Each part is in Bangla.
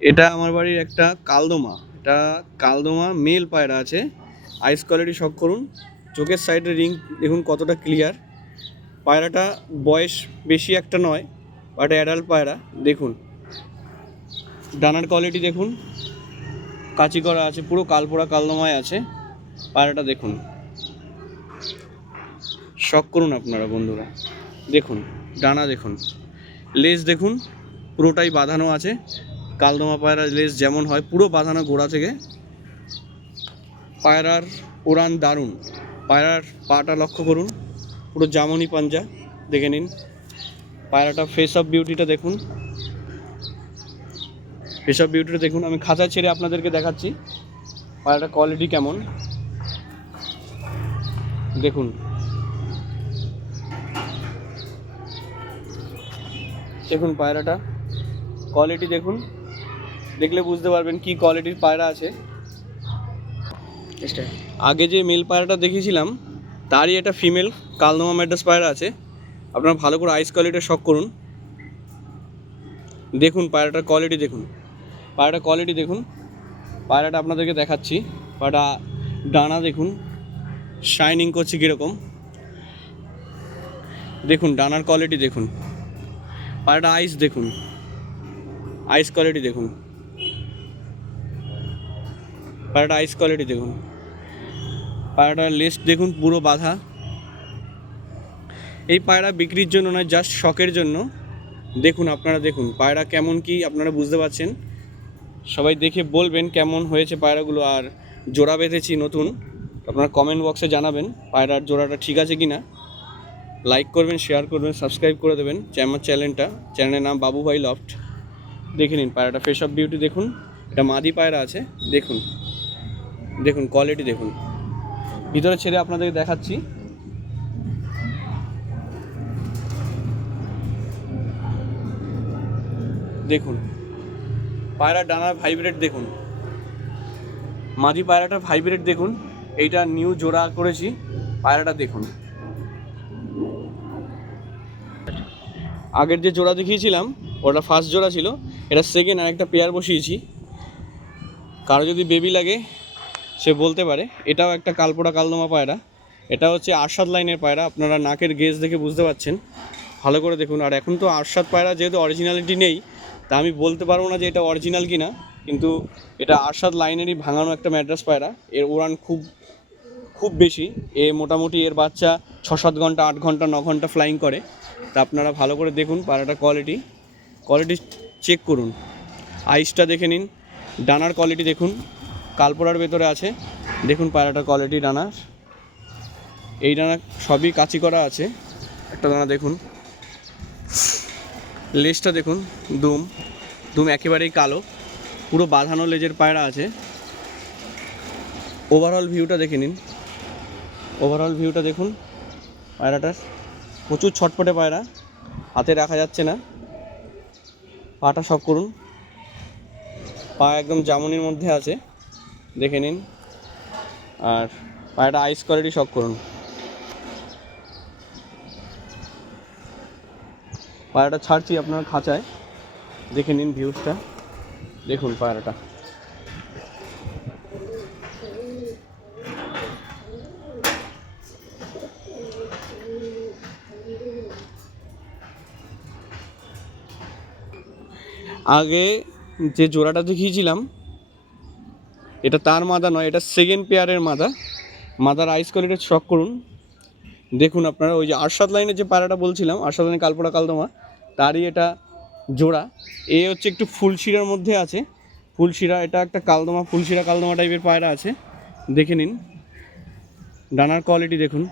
এটা আমার বাড়ির একটা কালদমা। এটা কালদমা মেল পায়রা আছে। আইস কোয়ালিটি শক করুন। চোখের সাইডে রিং দেখুন কতটা ক্লিয়ার পায়রাটা বয়স বেশি একটা নয় বাট অ্যাডাল্ট পায়রা। দেখুন। ডানার কোয়ালিটি দেখুন। কাচি করা আছে, পুরো কালপোড়া কালদমায় আছে। পায়রাটা দেখুন। শক করুন আপনারা বন্ধুরা। দেখুন, ডানা দেখুন। লেজ দেখুন। পুরোটাই বাঁধানো আছে। কালদমা পায়রার লেজ যেমন হয়, পুরো বাঁধানো গোড়া থেকে। পায়রার উড়ান দারুণ। পায়রার পাটা লক্ষ্য করুন। পুরো জামনি পাঞ্জা, দেখে নিন। পায়রাটা ফেস অফ বিউটিটা দেখুন। ফেস অফ বিউটিটা দেখুন। আমি খাঁচা ছেড়ে আপনাদেরকে দেখাচ্ছি। পায়রাটা কোয়ালিটি কেমন? দেখুন। দেখুন পায়রাটা। কোয়ালিটি দেখুন। দেখলে বুঝতে পারবেন কি কোয়ালিটির পায়রা আছে। আগে যে মেল পায়রাটা দেখিয়েছিলাম তারই একটা ফিমেল কালনোমা ম্যাডাস পায়রা আছে। আপনারা ভালো করে আইস কোয়ালিটি শক করুন। দেখুন পায়রাটার কোয়ালিটি দেখুন। পায়রাটার কোয়ালিটি দেখুন। পায়রাটা আপনাদেরকে দেখাচ্ছি। পায়রাটা ডানা দেখুন। শাইনিং করছে কীরকম। দেখুন ডানার কোয়ালিটি দেখুন। পায়রাটা আইস দেখুন। আইস কোয়ালিটি দেখুন। পায়রাটা আইস কোয়ালিটি দেখুন। পায়রাটার লিস্ট দেখুন, পুরো বাঁধা। এই পায়রা বিক্রির জন্য নয় জাস্ট শখের জন্য। দেখুন, আপনারা দেখুন পায়রা কেমন কি, আপনারা বুঝতে পারছেন? সবাই দেখে বলবেন কেমন হয়েছে পায়রাগুলো, আর জোড়া বেঁধেছি নতুন। আপনারা কমেন্ট বক্সে জানাবেন, পায়রার জোড়াটা ঠিক আছে কি না লাইক করবেন শেয়ার করবেন সাবস্ক্রাইব করে দেবেন আমার চ্যানেলটা। চ্যানেলের নাম বাবু ভাই লফট দেখে নিন, পায়রাটা ফেস অফ বিউটি দেখুন। এটা মাদি পায়রা আছে, দেখুন। দেখুন কোয়ালিটি দেখুন। ভিতরে ছেড়ে আপনাদেরকে দেখাচ্ছি। দেখুন, পায়রা ডানার ভাইব্রেট দেখুন। মাদি পায়রাটার ভাইব্রেট দেখুন। এইটা নিউ জোড়া করেছি, পায়রাটা দেখুন। আগের যে জোড়া দেখিয়েছিলাম, ওটা ফার্স্ট জোড়া ছিল। এটা সেকেন্ড আর একটা পেয়ার বসিয়েছি। কারও যদি বেবি লাগে সে বলতে পারে, এটাও একটা কালপোড়া কালদমা পায়রা। এটা হচ্ছে আরশাদ লাইনের পায়রা, আপনারা নাকের গেজ দেখে বুঝতে পারছেন। ভালো করে দেখুন, আর এখন তো আরশাদ পায়রা যেহেতু অরিজিনালিটি নেই, তা আমি বলতে পারব না যে এটা অরিজিনাল কিনা, কিন্তু এটা আরশাদ লাইনেরই ভাঙানো একটা ম্যাড্রাস পায়রা। এর উড়ান খুব খুব বেশি। এ মোটামুটি এর বাচ্চা ছ সাত ঘণ্টা, আট ঘণ্টা, ন ঘণ্টা ফ্লাইং করে। তা আপনারা ভালো করে দেখুন পায়রাটার কোয়ালিটি কোয়ালিটি চেক করুন। আইসটা দেখে নিন। ডানার কোয়ালিটি দেখুন। কালপোড়ার ভেতরে আছে। দেখুন পায়রাটার কোয়ালিটি ডানার। এই ডানা সবই কাচি করা আছে। একটা দানা দেখুন। লেজটা দেখুন, দুম। দুম একেবারেই কালো। পুরো বাঁধানো লেজের পায়রা আছে। ওভারঅল ভিউটা দেখে নিন। ওভারঅল ভিউটা দেখুন। পায়রাটার প্রচুর ছটপটে পায়রা। হাতে রাখা যাচ্ছে না। পাটা সব করুন। পা একদম জামুনির মধ্যে আছে। দেখে নিন। আর পায়রাটা আইস কোয়ালিটি শক করুন। পায়রাটা ছাড়ছি আপনার খাঁচায়। দেখে নিন ভিউজটা দেখুন পায়রাটা আগে যে জোড়াটা দেখিয়েছিলাম এটা তার মাদা নয়, এটা সেকেন্ড পেয়ারের মাদা। মাদার আইস কোয়ালিটির শক করুন। দেখুন আপনারা, ওই যে আরশাদ লাইনের যে পায়রাটা বলছিলাম, আরশাদ লাইনের কালপোড়া কালদমা, তারই এটা জোড়া। এ হচ্ছে একটু ফুলশিরার মধ্যে আছে। ফুলশিরা, এটা একটা কালদমা, ফুলশিরা কালদমা টাইপের পায়রা আছে। দেখে নিন। ডানার কোয়ালিটি দেখুন।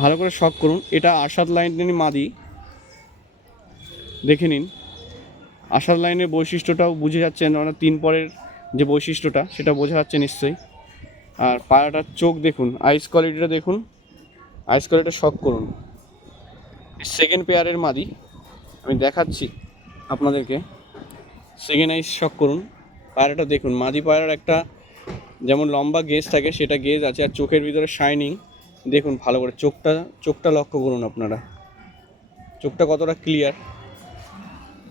ভালো করে শখ করুন। এটা আরশাদ লাইনের মাদি। দেখে নিন। আশার লাইনের বৈশিষ্ট্যটাও বুঝে যাচ্ছেন তিন পরের যে বৈশিষ্ট্যটা, সেটা বোঝা যাচ্ছে নিশ্চয়ই। আর পায়রাটার চোখ দেখুন আইস কোয়ালিটিটা দেখুন আইস কোয়ালিটিটা শক করুন। সেকেন্ড পেয়ারের মাদি, আমি দেখাচ্ছি আপনাদেরকে। সেকেন্ড আইস শক করুন। পায়রাটা দেখুন, মাদি পায়রার একটা যেমন লম্বা গেজ থাকে, সেটা গেজ আছে, আর চোখের ভিতরে শাইনিং দেখুন, ভালো করে চোখটা চোখটা লক্ষ্য করুন আপনারা। চোখটা কতটা ক্লিয়ার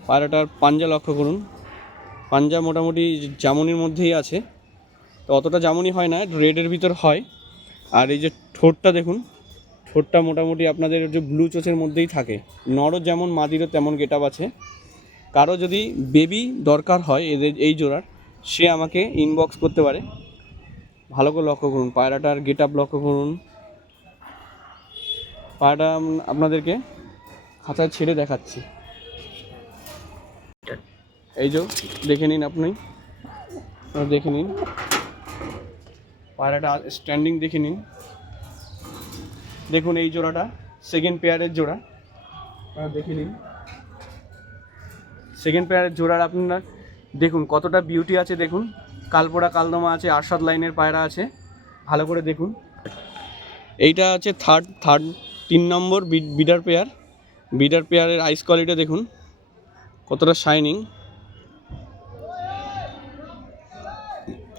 পায়রাটার পাঞ্জা লক্ষ্য করুন। পাঞ্জা মোটামুটি জামুনির মধ্যেই আছে। তো অতটা জামুনি হয় না রেডের ভিতর হয়। আর এই যে ঠোঁটটা দেখুন, ঠোঁটটা মোটামুটি আপনাদের যে ব্লু চোচের মধ্যেই থাকে। নরও যেমন, মাদিরও তেমন গেট আছে। কারও যদি বেবি দরকার হয় এদের এই জোড়ার, সে আমাকে ইনবক্স করতে পারে। ভালো করে লক্ষ্য করুন, পায়রাটার গেট আপ লক্ষ্য করুন। পায়রাটা আপনাদেরকে খাঁচায় ছেড়ে দেখাচ্ছি। এই যে, দেখে নিন আপনি। দেখে নিন। পায়রাটা স্ট্যান্ডিং দেখে নিন। দেখুন এই জোড়াটা সেকেন্ড পেয়ারের জোড়া। দেখে নিন। সেকেন্ড পেয়ারের জোড়ার আপনার দেখুন, কতটা বিউটি আছে দেখুন। কালপোড়া, কালদমা আছে, আরশাদ লাইনের পায়রা আছে। ভালো করে দেখুন। এইটা আছে থার্ড থার্ড তিন নম্বর বিডার পেয়ার বিডার পেয়ারের আইস কোয়ালিটি দেখুন। কতটা শাইনিং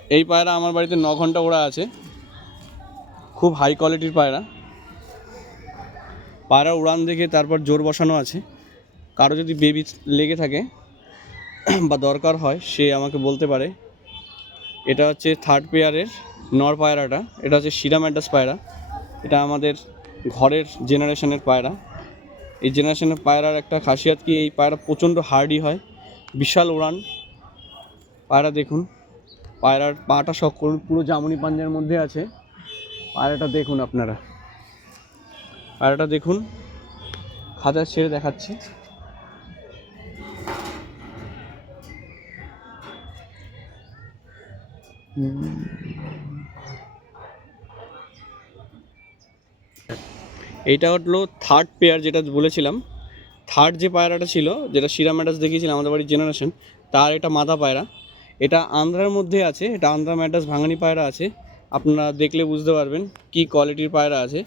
এই পায়রা আমার বাড়িতে ন ঘণ্টা ওড়া আছে। খুব হাই কোয়ালিটির পায়রা। পায়রা উড়ান দেখে তারপর জোর বসানো আছে। কারও যদি বেবি লেগে থাকে বা দরকার হয়, সে আমাকে বলতে পারে। এটা হচ্ছে থার্ড পেয়ারের নর পায়রাটা। এটা হচ্ছে শিরা ম্যাডাস পায়রা। এটা আমাদের ঘরের জেনারেশনের পায়রা। এই জেনারেশনের পায়রার একটা খাসিয়াত কি, এই পায়রা প্রচণ্ড হার্ডি হয়। বিশাল উড়ান। পায়রা দেখুন। পায়রার পাটা শখ করুন, পুরো জামুনি পাঞ্জার মধ্যে আছে। পায়রাটা দেখুন আপনারা। পায়রাটা দেখুন। খাঁচা ছেড়ে দেখাচ্ছি। এইটা হলো থার্ড পেয়ার যেটা বলেছিলাম। থার্ড যে পায়রাটা ছিল, যেটা শিরা ম্যাটাস দেখিয়েছিলাম, আমাদের বাড়ির জেনারেশন তার এটা মাদা পায়রা। এটা আন্ধ্রার মধ্যে আছে, এটা আন্ধ্রা ম্যাটাস ভাঙানি পায়রা আছে। আপনারা দেখলে বুঝতে পারবেন কি কোয়ালিটির পায়রা আছে।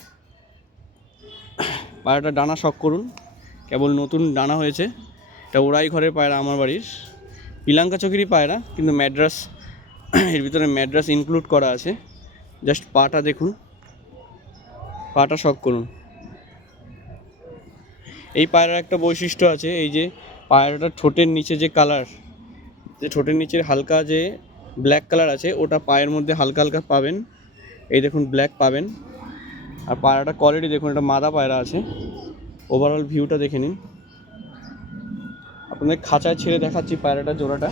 পায়রাটা ডানা শখ করুন, কেবল নতুন ডানা হয়েছে। এটা ওড়াই ঘরের পায়রা আমার বাড়ির। পিলাঙ্কা চকিরই পায়রা, কিন্তু ম্যাড্রাস, এর ভিতরে ম্যাড্রাস ইনক্লুড করা আছে। জাস্ট পাটা দেখুন, পাটা শখ করুন। এই পায়রার একটা বৈশিষ্ট্য আছে, এই যে পায়রাটার ঠোঁটের নিচে যে কালার যে ঠোঁটের নিচের হালকা যে ব্ল্যাক কালার আছে, ওটা পায়ের মধ্যে হালকা হালকা পাবেন। এই দেখুন ব্ল্যাক পাবেন। আর পায়রাটা কোয়ালিটি দেখুন, এটা মাদা পায়রা আছে। ওভারঅল ভিউটা দেখে নিন। আপনাদের খাঁচায় ছেড়ে দেখাচ্ছি পায়রাটা, জোড়াটা।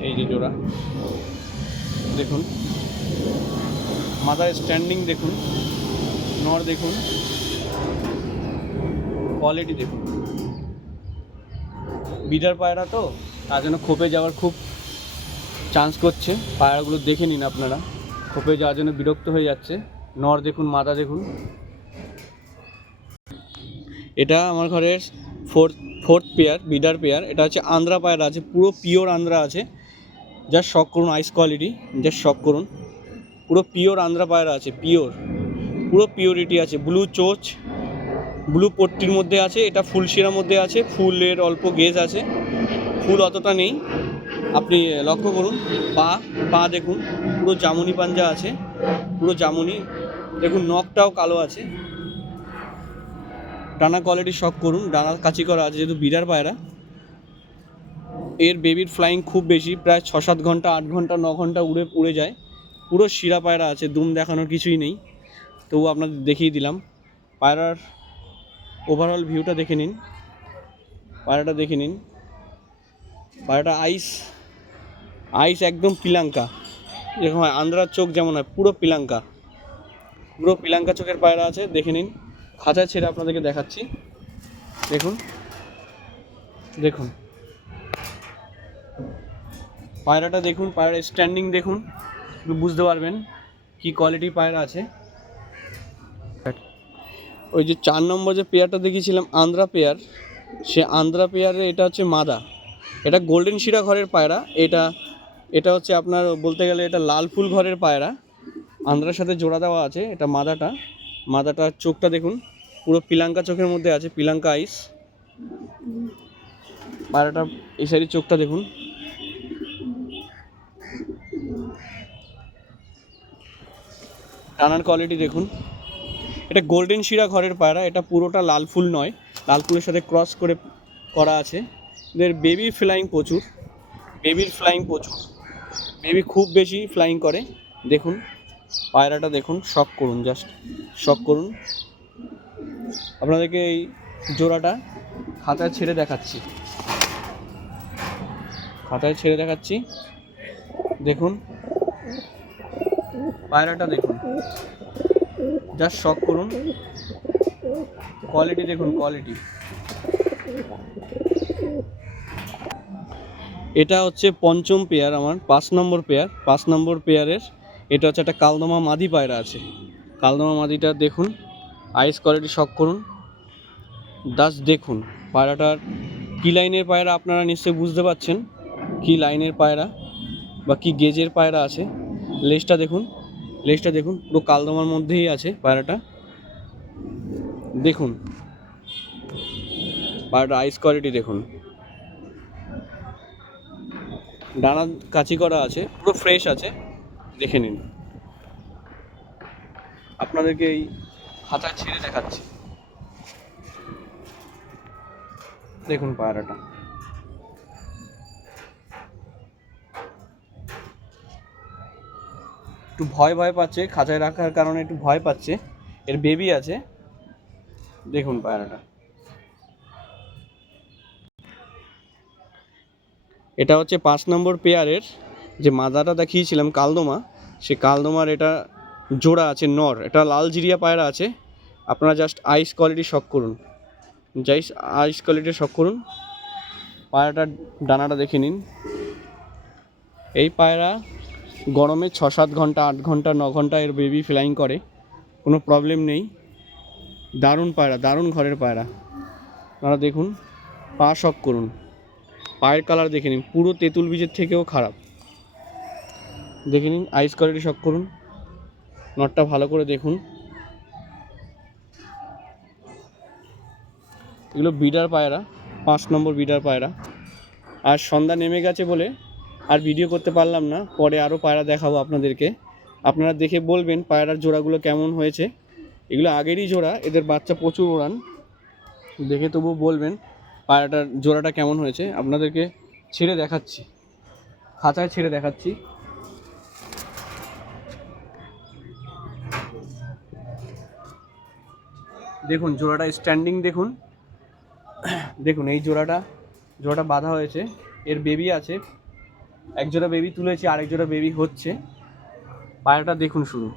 এই যে জোড়া। দেখুন। মাদার স্ট্যান্ডিং দেখুন। নর দেখুন। কোয়ালিটি দেখুন। বিডার পায়রা তো, তার জন্য খোপে যাওয়ার খুব চান্স করছে। পায়রাগুলো দেখে নিন আপনারা। খোপে যাওয়ার জন্য বিরক্ত হয়ে যাচ্ছে। নর দেখুন, মাদা দেখুন। এটা আমার ঘরের fourth fourth pair breeder pair এটা হচ্ছে আন্ধ্রা পায়রা আছে, পুরো পিওর আন্ধ্রা আছে। যা শখ করুন আইস কোয়ালিটি যা শখ করুন। পুরো পিওর আন্ধ্রা পায়রা আছে পিওর পুরো পিওরিটি আছে ব্লু চোচ। ব্লু পট্টির মধ্যে আছে, এটা ফুল শিরার মধ্যে আছে, ফুলের অল্প গেজ আছে, ফুল অতটা নেই। আপনি লক্ষ্য করুন, পা পা দেখুন, পুরো জামুনি পাঞ্জা আছে, পুরো জামুনি। দেখুন, নখটাও কালো আছে। ডানা কোয়ালিটি শখ করুন, ডানা কাচি করা আছে, যেহেতু বিড়ার পায়রা। এর বেবির ফ্লাইং খুব বেশি, প্রায় ছ সাত ঘণ্টা, আট ঘণ্টা, ন ঘণ্টা উড়ে উড়ে যায়। পুরো শিরা পায়রা আছে, দুম দেখানোর কিছুই নেই। তবু আপনাদের দেখিয়ে দিলাম। পায়রার ওভারঅল ভিউটা দেখে নিন। পায়রাটা দেখে নিন। পায়রাটা আইস আইস একদম পিলাঙ্কা। যেরকম হয় আন্ধ্রার চোখ যেমন হয়, পুরো পিলাঙ্কা। পুরো পিলাঙ্কা চোখের পায়রা আছে, দেখে নিন। খাঁচা ছেড়ে আপনাদেরকে দেখাচ্ছি। দেখুন। দেখুন। পায়রাটা দেখুন, পায়রার স্ট্যান্ডিং দেখুন। বুঝতে পারবেন কি কোয়ালিটির পায়রা আছে। ওই যে চার নম্বর যে পেয়ারটা দেখিয়েছিলাম আন্ধ্রা পেয়ার, সে আন্ধ্রা পেয়ারে এটা হচ্ছে মাদা। এটা গোল্ডেন শিরা ঘরের পায়রা। এটা এটা হচ্ছে আপনার বলতে গেলে এটা লাল ফুল ঘরের পায়রা। আন্ধ্রার সাথে জোড়া দেওয়া আছে এটা মাদাটা। মাদাটার চোখটা দেখুন, পুরো পিলাঙ্কা চোখের মধ্যে আছে, পিলাঙ্কা আইস। পায়রাটা এই সাইডের চোখটা দেখুন। টানার কোয়ালিটি দেখুন। এটা গোল্ডেন শিরা ঘরের পায়রা, এটা পুরোটা লাল ফুল নয়, লাল ফুলের সাথে ক্রস করে করা আছে। এদের বেবি ফ্লাইং প্রচুর বেবির ফ্লাইং প্রচুর। বেবি খুব বেশি ফ্লাইং করে, দেখুন, পায়রাটা দেখুন শক করুন জাস্ট শক করুন। আপনাদেরকে এই জোড়াটা খাতায় ছেড়ে দেখাচ্ছি। খাতায় ছেড়ে দেখাচ্ছি, দেখুন, পায়রাটা দেখুন। জাস্ট শক করুন। কোয়ালিটি দেখুন কোয়ালিটি এটা হচ্ছে পঞ্চম পেয়ার আমার, পাঁচ নম্বর পেয়ার পাঁচ নম্বর পেয়ারের এটা হচ্ছে একটা কালদমা মাদি পায়রা আছে। কালদমা মাদিটা দেখুন আইস কোয়ালিটি শক করুন। দাস দেখুন, পায়রাটার কী লাইনের পায়রা আপনারা নিশ্চয়ই বুঝতে পারছেন? কী লাইনের পায়রা বা কী গেজের পায়রা আছে? লেজটা দেখুন লেজটা দেখুন, পুরো কালদমার মধ্যেই আছে পায়রাটা। দেখুন পায়রাটা আইস কোয়ালিটি দেখুন। ডানা কাচি করা আছে, পুরো ফ্রেশ আছে, দেখে নিন। আপনাদেরকে এই খাঁচায় ছেড়ে দেখাচ্ছি। দেখুন পায়রাটা। একটু ভয় ভয় পাচ্ছে, খাঁচায় রাখার কারণে একটু ভয় পাচ্ছে। এর বেবি আছে। দেখুন পায়রাটা। এটা হচ্ছে পাঁচ নম্বর পেয়ারের যে মাদাটা দেখিয়েছিলাম, কালদমা। সে কালদমার এটা জোড়া আছে, নর। এটা লাল জিরিয়া পায়রা আছে। আপনারা জাস্ট আইস কোয়ালিটি শক করুন। জাইস আইস কোয়ালিটি শক করুন। পায়রাটার ডানাটা দেখে নিন। এই পায়রা গরমে ছ সাত ঘণ্টা, আট ঘণ্টা, ন ঘণ্টা এর বেবি ফ্লাইং করে। কোনো প্রবলেম নেই। দারুণ পায়রা, দারুণ ঘরের পায়রা। আপনারা দেখুন, পা শক করুন। পায়ের কালার দেখে নিন, পুরো তেঁতুল বীজের থেকেও খারাপ। দেখে নিন আইস কোয়ালিটি শক করুন। নটটা ভালো করে দেখুন। এগুলো বিডার পায়রা, পাঁচ নম্বর বিডার পায়রা। আর সন্ধ্যা নেমে গেছে বলে আর ভিডিও করতে পারলাম না। পরে আরও পায়রা দেখাবো আপনাদেরকে। আপনারা দেখে বলবেন পায়রার জোড়াগুলো কেমন হয়েছে। এগুলো আগেরই জোড়া, এদের বাচ্চা প্রচুর ওড়ান। দেখে তবু বলবেন পায়রাটার জোড়াটা কেমন হয়েছে। আপনাদেরকে ছেড়ে দেখাচ্ছি। খাঁচায় ছেড়ে দেখাচ্ছি। দেখুন, জোড়াটা স্ট্যান্ডিং দেখুন। দেখুন, এই জোড়াটা জোড়াটা বাঁধা হয়েছে। এর বেবি আছে। এক জোড়া বেবি তুলেছি আরেকজোড়া বেবি হচ্ছে। পায়রাটা দেখুন শুধু।